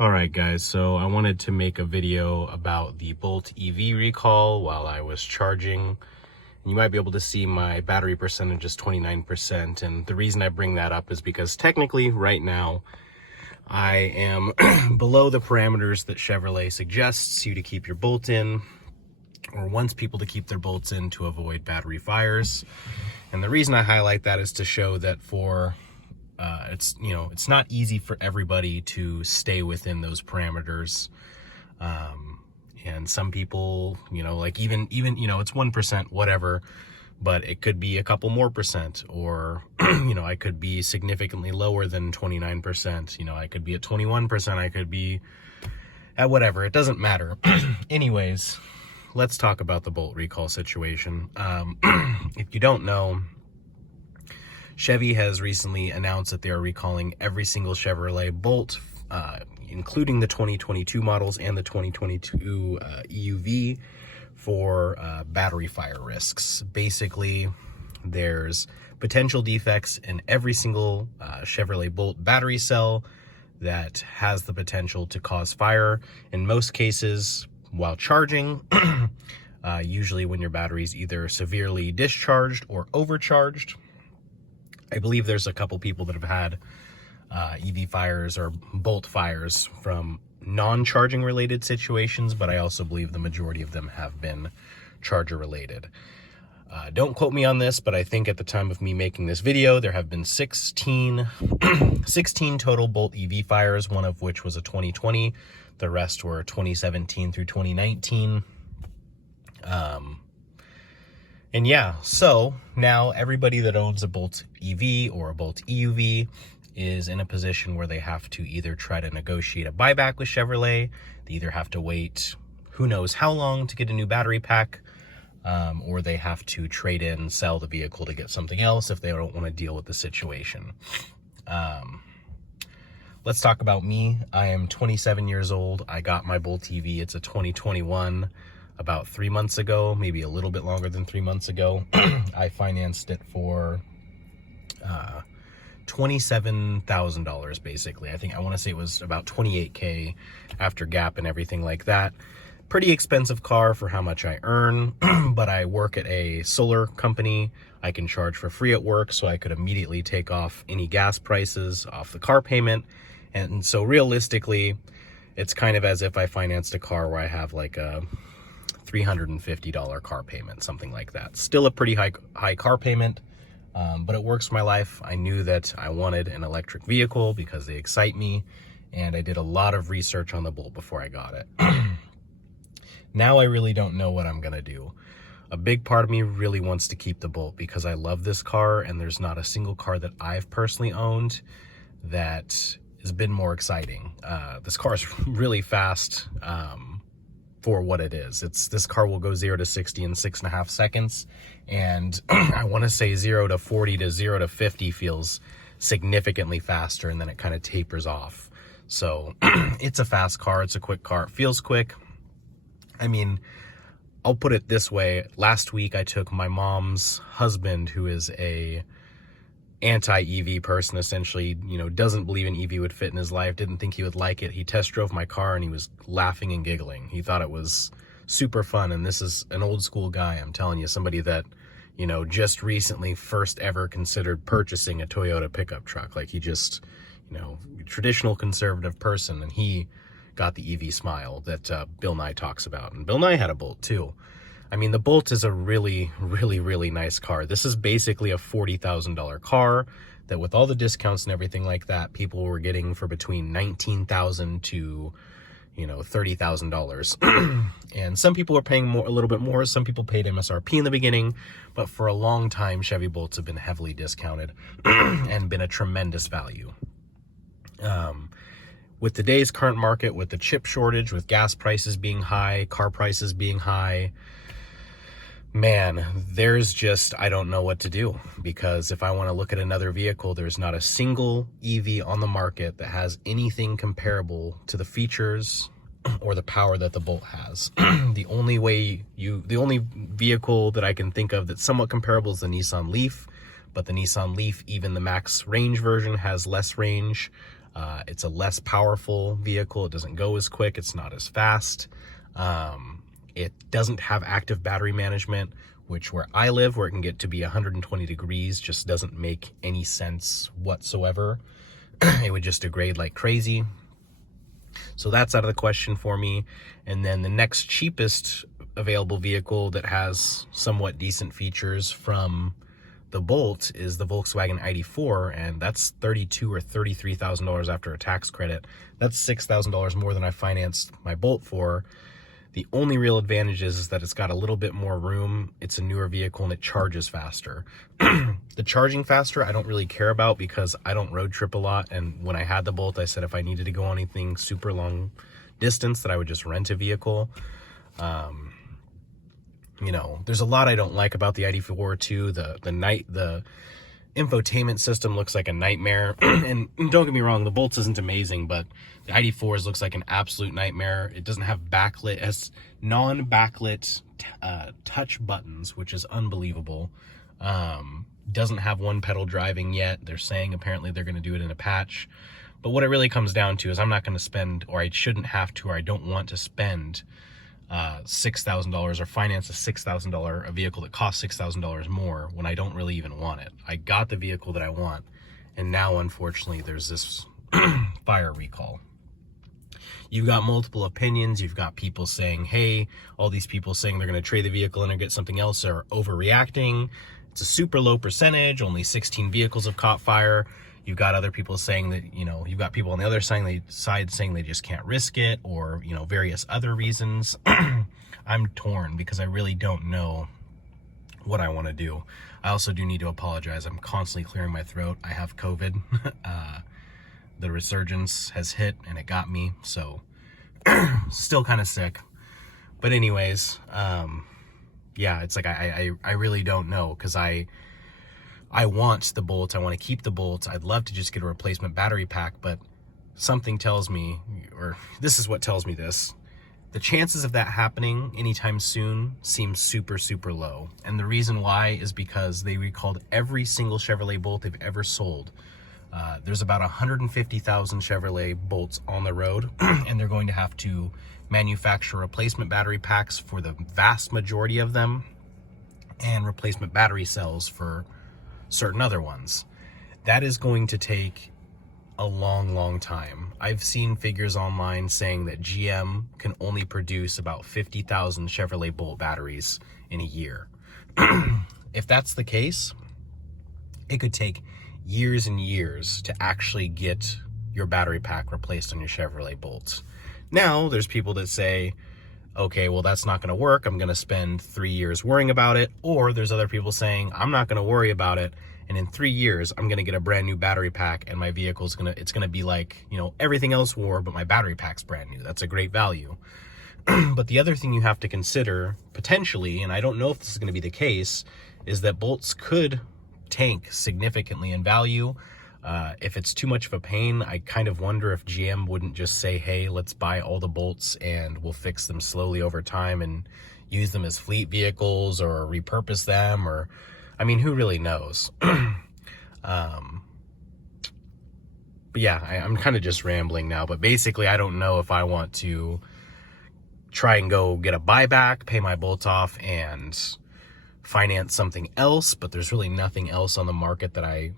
Alright guys, so I wanted to make a video about the Bolt EV recall while I was charging. You might be able to see my battery percentage is 29%, and the reason I bring that up is because technically right now I am below the parameters that Chevrolet suggests you to keep your Bolt in, or wants people to keep their Bolts in to avoid battery fires. And the reason I highlight that is to show that it's not easy for everybody to stay within those parameters. And some people, like even it's 1%, whatever, but it could be a couple more percent, or, I could be significantly lower than 29%. I could be at 21%. I could be at whatever. It doesn't matter. Anyways, let's talk about the Bolt recall situation. If you don't know, Chevy has recently announced that they are recalling every single Chevrolet Bolt, including the 2022 models and the 2022 EUV, for battery fire risks. Basically, there's potential defects in every single Chevrolet Bolt battery cell that has the potential to cause fire. In most cases, while charging, usually when your battery's either severely discharged or overcharged. I believe there's a couple people that have had EV fires or Bolt fires from non-charging related situations, but I also believe the majority of them have been charger related. Don't quote me on this, but I think at the time of me making this video, there have been 16 total Bolt EV fires, one of which was a 2020. The rest were 2017 through 2019. And yeah, so now everybody that owns a Bolt EV or a Bolt EUV is in a position where they have to either try to negotiate a buyback with Chevrolet, they either have to wait who knows how long to get a new battery pack, or they have to trade in, sell the vehicle to get something else if they don't want to deal with the situation. Let's talk about me. I am 27 years old. I got my Bolt EV. It's a 2021. About 3 months ago, maybe a little bit longer than 3 months ago. I financed it for $27,000 basically. I want to say it was about $28K after Gap and everything like that. Pretty expensive car for how much I earn, but I work at a solar company. I can charge for free at work, so I could immediately take off any gas prices off the car payment. And so realistically, it's kind of as if I financed a car where I have like a $350 car payment, something like that. Still a pretty high car payment, but it works for my life. I knew that I wanted an electric vehicle because they excite me, and I did a lot of research on the Bolt before I got it. Now I really don't know what I'm gonna do. A big part of me really wants to keep the Bolt because I love this car, and there's not a single car that I've personally owned that has been more exciting. This car is really fast, for what it is. This car will go 0 to 60 in 6.5 seconds, and I want to say 0 to 40 to 0 to 50 feels significantly faster, and then it kind of tapers off. So it's a fast car, it's a quick car, it feels quick. I mean, I'll put it this way. Last week I took my mom's husband, who is a anti-EV person, essentially, doesn't believe an EV would fit in his life, didn't think he would like it. He test drove my car and he was laughing and giggling. He thought it was super fun. And this is an old school guy, I'm telling you, somebody that, just recently first ever considered purchasing a Toyota pickup truck. Like, he just, traditional conservative person, and he got the EV smile that Bill Nye talks about. And Bill Nye had a Bolt too. I mean, the Bolt is a really, really, really nice car. This is basically a $40,000 car that, with all the discounts and everything like that, people were getting for between $19,000 to, $30,000. And some people are paying a little bit more. Some people paid MSRP in the beginning, but for a long time, Chevy Bolts have been heavily discounted and been a tremendous value. With today's current market, with the chip shortage, with gas prices being high, car prices being high, man, there's just, I don't know what to do, because if I want to look at another vehicle, there's not a single EV on the market that has anything comparable to the features or the power that the Bolt has. The only vehicle that I can think of that's somewhat comparable is the Nissan Leaf, but the Nissan Leaf, even the max range version, has less range. It's a less powerful vehicle. It doesn't go as quick. It's not as fast. It doesn't have active battery management, which where I live, where it can get to be 120 degrees, just doesn't make any sense whatsoever. It would just degrade like crazy. So that's out of the question for me. And then the next cheapest available vehicle that has somewhat decent features from the Bolt is the Volkswagen ID.4, and that's $32,000 or $33,000 after a tax credit. That's $6,000 more than I financed my Bolt for. The only real advantage is that it's got a little bit more room. It's a newer vehicle and it charges faster. The charging faster I don't really care about because I don't road trip a lot, and when I had the Bolt, I said if I needed to go anything super long distance that I would just rent a vehicle. You know, there's a lot I don't like about the ID.4 too. The infotainment system looks like a nightmare. And don't get me wrong, the Bolts isn't amazing, but the ID.4's looks like an absolute nightmare. It doesn't have backlit, it has non-backlit touch buttons, which is unbelievable. Doesn't have one pedal driving yet. They're saying apparently they're going to do it in a patch. But what it really comes down to is I'm not going to spend, or I shouldn't have to, or I don't want to spend $6,000 or finance a vehicle that costs $6,000 more when I don't really even want it. I got the vehicle that I want, and now unfortunately there's this fire recall. You've got multiple opinions. You've got people saying, hey, all these people saying they're going to trade the vehicle in or get something else are overreacting. It's a super low percentage. Only 16 vehicles have caught fire. You've got other people saying that, you know, you've got people on the other side saying they just can't risk it, or, you know, various other reasons. I'm torn because I really don't know what I want to do. I also do need to apologize. I'm constantly clearing my throat. I have COVID. The resurgence has hit and it got me, so still kind of sick. But anyways, yeah, it's like I really don't know, because I want the Bolt. I want to keep the Bolt. I'd love to just get a replacement battery pack, but something tells me, or this is what tells me this, the chances of that happening anytime soon seem super, super low. And the reason why is because they recalled every single Chevrolet Bolt they've ever sold. There's about 150,000 Chevrolet Bolts on the road, and they're going to have to manufacture replacement battery packs for the vast majority of them, and replacement battery cells for certain other ones. That is going to take a long, long time. I've seen figures online saying that GM can only produce about 50,000 Chevrolet Bolt batteries in a year. If that's the case, it could take years and years to actually get your battery pack replaced on your Chevrolet Bolts. Now, there's people that say, okay, well, that's not going to work. I'm going to spend 3 years worrying about it. Or there's other people saying, I'm not going to worry about it, and in 3 years, I'm going to get a brand new battery pack, and my vehicle's it's going to be like, you know, everything else wore, but my battery pack's brand new. That's a great value. But the other thing you have to consider, potentially, and I don't know if this is going to be the case, is that Bolts could tank significantly in value. If it's too much of a pain, I kind of wonder if GM wouldn't just say, hey, let's buy all the Bolts and we'll fix them slowly over time and use them as fleet vehicles or repurpose them, or, I mean, who really knows? But yeah, I'm kind of just rambling now, but basically I don't know if I want to try and go get a buyback, pay my Bolts off, and finance something else, but there's really nothing else on the market that I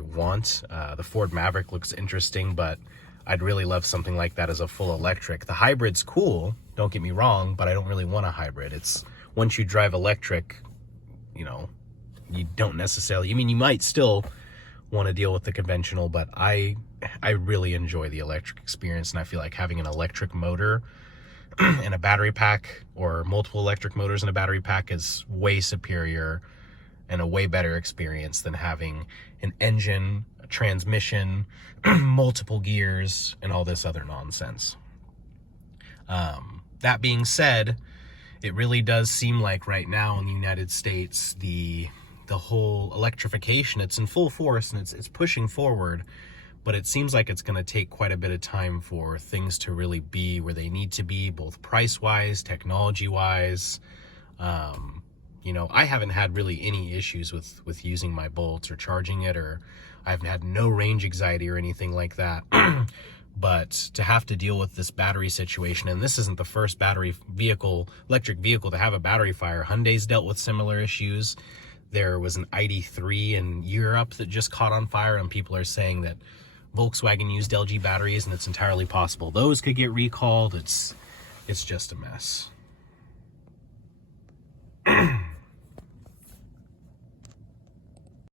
want. The Ford Maverick looks interesting, but I'd really love something like that as a full electric. The hybrid's cool, don't get me wrong, but I don't really want a hybrid. It's, once you drive electric, you know, you don't necessarily, I mean, you might still want to deal with the conventional, but I really enjoy the electric experience, and I feel like having an electric motor and a battery pack, or multiple electric motors and a battery pack, is way superior and a way better experience than having an engine, a transmission, multiple gears, and all this other nonsense. That being said, it really does seem like right now in the United States, the whole electrification, it's in full force and it's pushing forward, but it seems like it's going to take quite a bit of time for things to really be where they need to be, both price-wise, technology-wise. You know, I haven't had really any issues with using my Bolt or charging it, or I've had no range anxiety or anything like that. But to have to deal with this battery situation, and this isn't the first electric vehicle to have a battery fire. Hyundai's dealt with similar issues. There was an ID.3 in Europe that just caught on fire, and people are saying that Volkswagen used LG batteries, and it's entirely possible those could get recalled. It's just a mess.